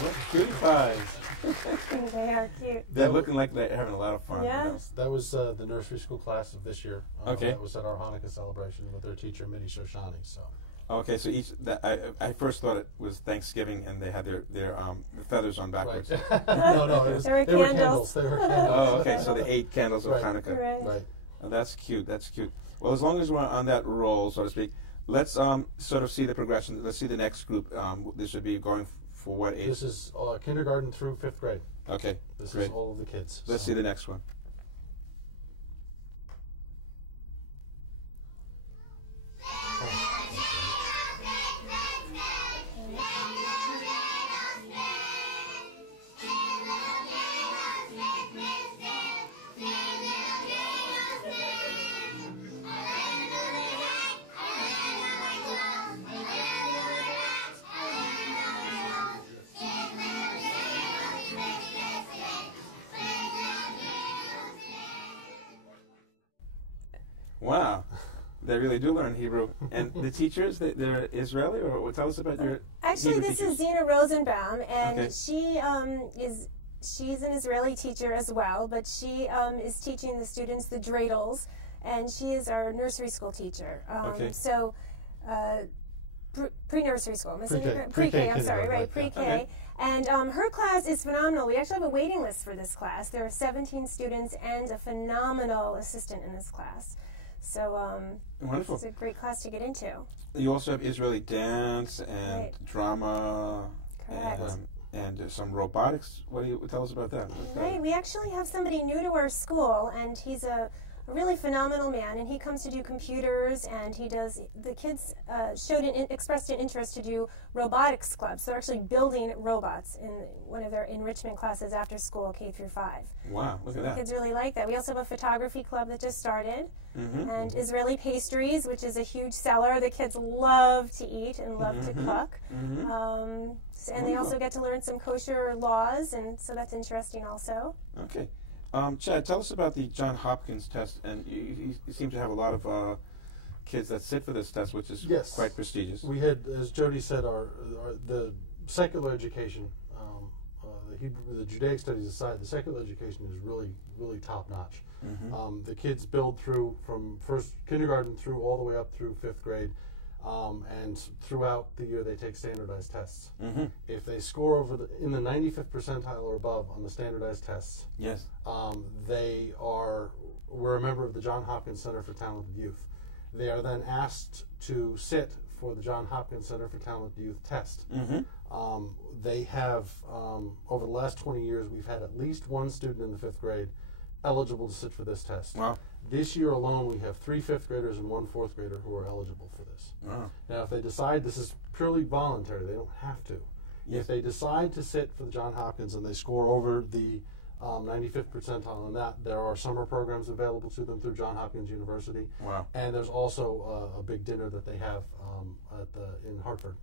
What cutie pies. They are cute. They're looking like they're having a lot of fun. Yeah. You know? That was the nursery school class of this year. Okay. That was at our Hanukkah celebration with their teacher, Midi Shoshani. So. Okay, so I first thought it was Thanksgiving and they had their feathers on backwards. Right. No, They were candles. They were candles. Oh, okay, so they ate candles of Right. Hanukkah. Right. Oh, that's cute, that's cute. Well, as long as we're on that roll, so to speak, let's sort of see the progression. Let's see the next group. This would be going for what age? This is kindergarten through 5th grade. Okay, This great. is all of the kids. Let's see the next one. Wow, they really do learn Hebrew. And the teachers, they're Israeli, or tell us about your Actually, Hebrew this teachers. is Zina Rosenbaum, and Okay. she's an Israeli teacher as well, but she is teaching the students the dreidels, and she is our nursery school teacher. Okay. So, pre-nursery school, Pre-K. pre-K. I'm sorry, Kindergarten, right, right, pre-K. yeah. Okay. And her class is phenomenal. We actually have a waiting list for this class. There are 17 students and a phenomenal assistant in this class. So Wonderful. it's a great class to get into. You also have Israeli dance and Right. drama Correct. and some robotics. What do you tell us about that? What's that? Right, we actually have somebody new to our school, and he's a really phenomenal man, and he comes to do computers, and he does, the kids expressed an interest to do robotics clubs. So they're actually building robots in one of their enrichment classes after school, K through 5. Wow, look So at the that. kids really like that. We also have a photography club that just started, Mm-hmm. and Israeli pastries, which is a huge seller. The kids love to eat and love to cook. Mm-hmm. And they also get to learn some kosher laws, and so that's interesting also. Okay. Chad, tell us about the John Hopkins test. And you seem to have a lot of kids that sit for this test, which is Yes. quite prestigious. We had, as Jodie said, the secular education, the Hebrew, the Judaic studies aside, the secular education is really top notch. Mm-hmm. The kids build through from kindergarten through all the way up through 5th grade, and throughout the year they take standardized tests. Mm-hmm. If they score in the 95th percentile or above on the standardized tests, Yes. we're a member of the John Hopkins Center for Talented Youth. They are then asked to sit for the John Hopkins Center for Talented Youth test. Mm-hmm. They have, over the last 20 years, we've had at least one student in the 5th grade eligible to sit for this test. Wow. This year alone, we have 3 5th graders and 1 4th grader who are eligible for this. Wow. Now, if they decide, this is purely voluntary, they don't have to. Yes. If they decide to sit for the John Hopkins and they score over the 95th percentile on that, there are summer programs available to them through John Hopkins University. Wow. And there's also a big dinner that they have in Hartford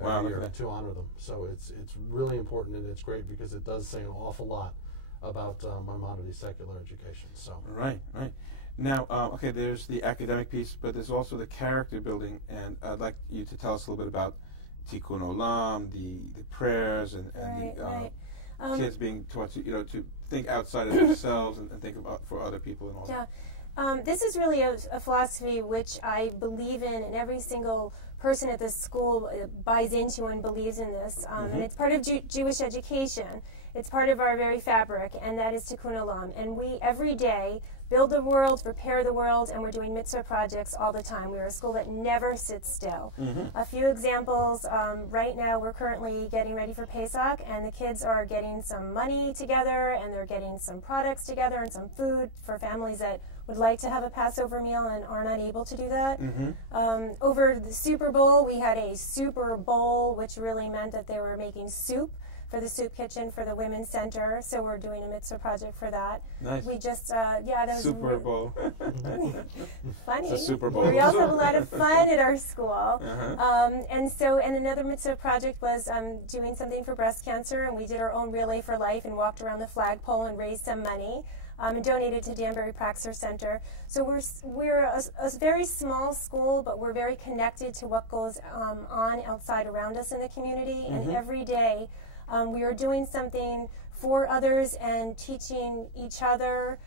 Wow, every look at year that. to honor them. So it's really important, and it's great because it does say an awful lot about Maimonides secular education. So Right. Now, okay, there's the academic piece, but there's also the character building, and I'd like you to tell us a little bit about Tikkun Olam, the prayers, and Right, the right. kids being taught to think outside of themselves and think about for other people and all that. Yeah. This is really a philosophy which I believe in, and every single person at this school buys into and believes in this. And it's part of Jewish education. It's part of our very fabric, and that is Tikkun Olam. And we, every day, build the world, prepare the world, and we're doing mitzvah projects all the time. We're a school that never sits still. A few examples, right now we're currently getting ready for Pesach, and the kids are getting some money together, and they're getting some products together and some food for families that would like to have a Passover meal and are not able to do that. Over the Super Bowl, we had a Super Bowl, which really meant that they were making soup for the soup kitchen for the Women's Center, so we're doing a mitzvah project for that. Nice. We just, that was Super Bowl. funny. It's a Super Bowl. We also have a lot of fun at our school. Uh-huh. And another mitzvah project was doing something for breast cancer, and we did our own Relay for Life and walked around the flagpole and raised some money. And donated to Danbury Praxer Center. So we're a very small school, but we're very connected to what goes on outside around us in the community. And every day We are doing something for others and teaching each other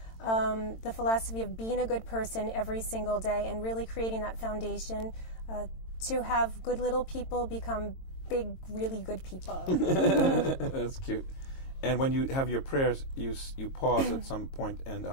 the philosophy of being a good person every single day, and really creating that foundation to have good little people become big, really good people. That's cute. And when you have your prayers, you pause at some point and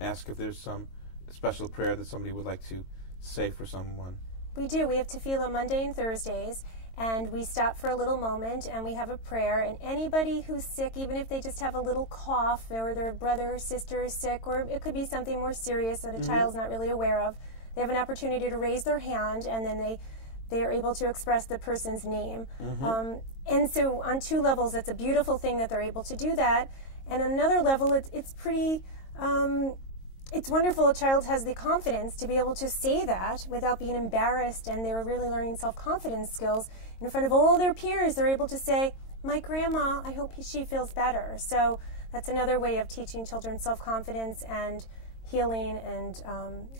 ask if there's some special prayer that somebody would like to say for someone. We do. We have tefillah Monday and Thursdays, and we stop for a little moment and we have a prayer. And anybody who's sick, even if they just have a little cough, or their brother or sister is sick, or it could be something more serious that a child's not really aware of, they have an opportunity to raise their hand, and then they are able to express the person's name. And so on two levels, it's a beautiful thing that they're able to do that. And on another level, it's pretty, it's wonderful a child has the confidence to be able to say that without being embarrassed, and they're really learning self-confidence skills. In front of all their peers, they're able to say, my grandma, I hope she feels better. So that's another way of teaching children self-confidence and healing and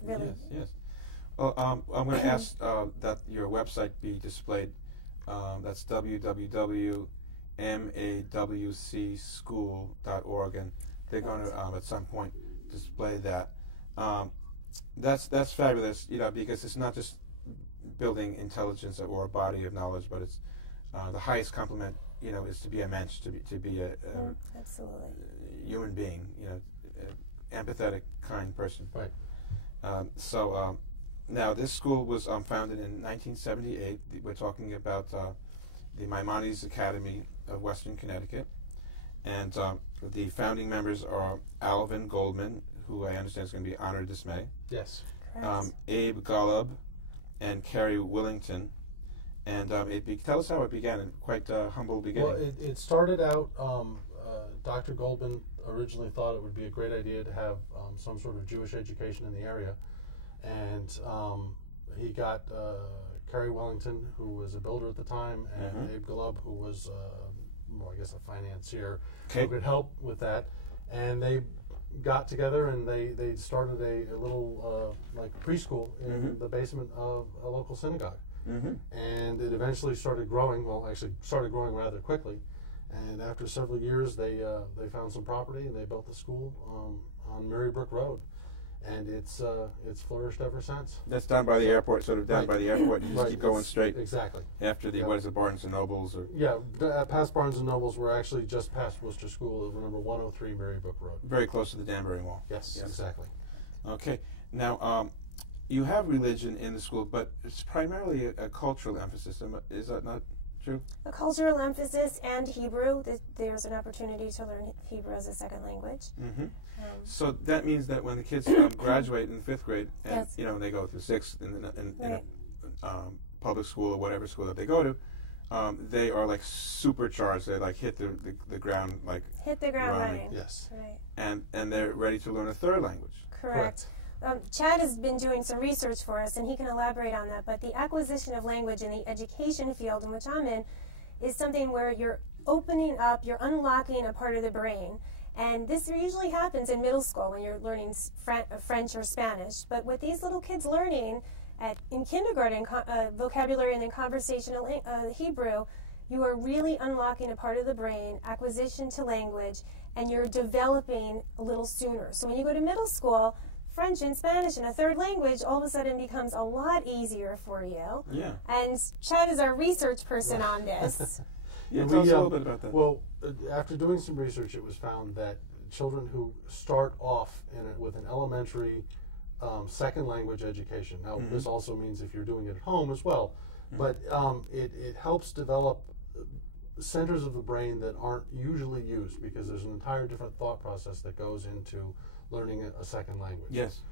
really... Yes, yes. Well, I'm going to ask that your website be displayed. That's www.mawcschool.org, and they're going to at some point display that. That's fabulous, because it's not just building intelligence or a body of knowledge, but it's the highest compliment, is to be a mensch, to be a absolutely human being, empathetic, kind person. Right. Now, this school was founded in 1978. We're talking about the Maimonides Academy of Western Connecticut. And the founding members are Alvin Goldman, who I understand is going to be honored this May. Yes. Abe Golub and Carrie Willington. And tell us how it began, in quite humble beginning. Well, it started out, Dr. Goldman originally thought it would be a great idea to have some sort of Jewish education in the area. And he got Carrie Wellington, who was a builder at the time, and Abe Golub, who was, I guess, a financier, who could help with that. And they got together and they started a little like preschool in the basement of a local synagogue. And it eventually started growing. Well, actually started growing rather quickly. And after several years, they found some property and they built the school on Marybrook Road. And it's flourished ever since. That's down by the airport, sort of down by the airport. You just keep going straight. Exactly. After the, what is it, Barnes & Nobles? Or Past Barnes & Nobles. We're actually just past Worcester School, number 103 Marybrook Road. Very close to the Danbury Mall. Yes, exactly. Okay. Now, you have religion in the school, but it's primarily a cultural emphasis. Is that not true? A cultural emphasis and Hebrew. There's an opportunity to learn Hebrew as a second language. So that means that when the kids graduate in 5th grade, and they go through 6th in public school or whatever school that they go to, they are like supercharged. They like hit the ground running. Yes. Right. And they're ready to learn a 3rd language. Correct. Chad has been doing some research for us, and he can elaborate on that. But the acquisition of language in the education field in which I'm in is something where you're opening up, you're unlocking a part of the brain. And this usually happens in middle school when you're learning French or Spanish. But with these little kids learning in kindergarten vocabulary and then conversational Hebrew, you are really unlocking a part of the brain, acquisition to language, and you're developing a little sooner. So when you go to middle school, French and Spanish and a 3rd language all of a sudden becomes a lot easier for you. Yeah. And Chad is our research person on this. Tell us a little bit about that. Well, after doing some research, it was found that children who start off with an elementary 2nd language education. Now, this also means if you're doing it at home as well, but it helps develop centers of the brain that aren't usually used, because there's an entire different thought process that goes into learning a 2nd language. Yes.